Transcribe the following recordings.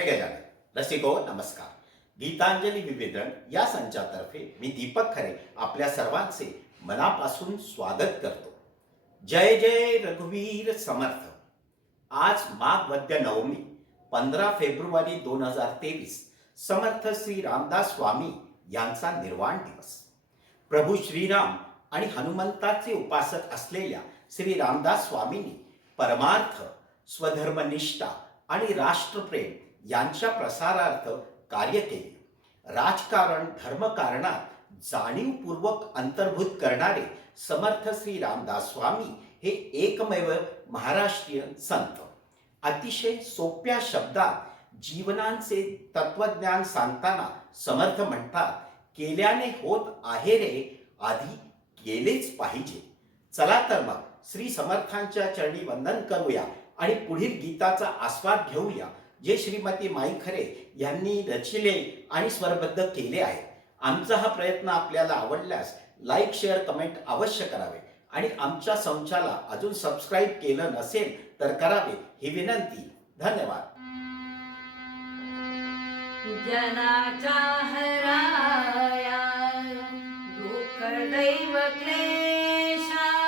जय गजानन रसिको नमस्कार। गीतांजली विवेदन या संचातर्फे मी दीपक खरे आपल्या सर्वांचे मनापासून स्वागत करतो. जय जय रघुवीर समर्थ। आज माघ वद्य नवमी पंधरा फेब्रुवारी दोन हजार तेवीस समर्थ श्री रामदास स्वामी यांचा निर्वाण दिवस. प्रभू श्रीराम आणि हनुमंताचे उपासक असलेल्या श्री रामदास स्वामींनी परमार्थ स्वधर्मनिष्ठा आणि राष्ट्रप्रेम यांच्या प्रसारार्थ कार्य केले. राजकारण धर्मकारणात जाणीवपूर्वक अंतर्भूत करणारे समर्थ श्री रामदास स्वामी हे एकमेव महाराष्ट्रीयन संत. अतिशय सोप्या शब्दात जीवनांचे तत्वज्ञान सांगताना समर्थ म्हणतात केल्याने होत आहे रे आधी केलेच पाहिजे. चला तर मग श्री समर्थांच्या चरणी वंदन करूया आणि पुढील गीताचा आस्वाद घेऊया. जे श्रीमती माई खरे यांनी रचिले आणि स्वरबद्ध केले आहे. आमचा हा प्रयत्न आपल्याला आवडल्यास लाईक शेअर कमेंट अवश्य करावे. आणि आमच्या संचाला अजून सबस्क्राईब केलं नसेल तर करावे ही विनंती. धन्यवाद. जनाचा हराया दुःख दैव क्लेशा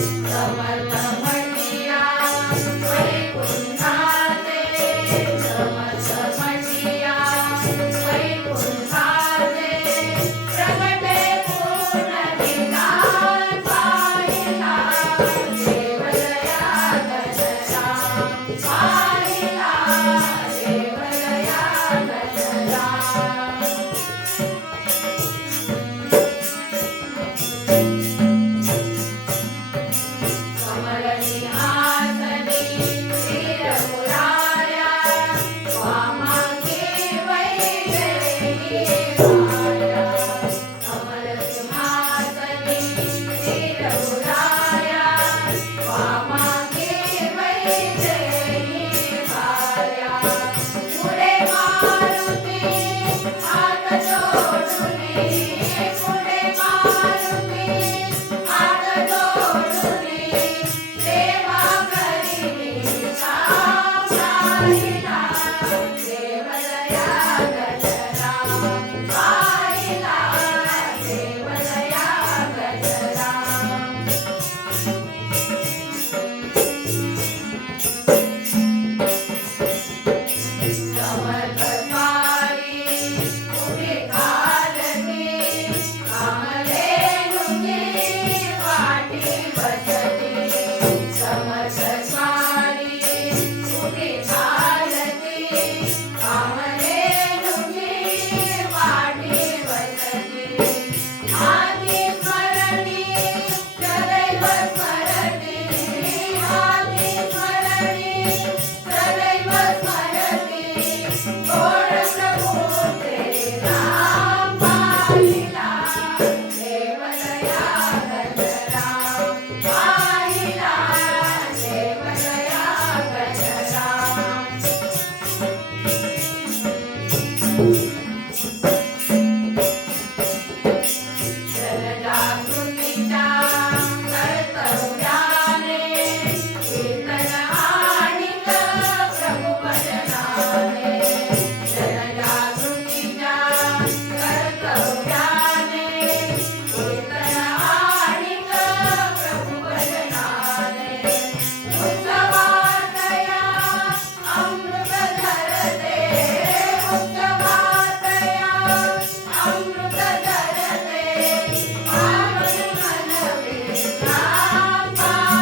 Samarna Thank you.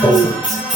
स्वामी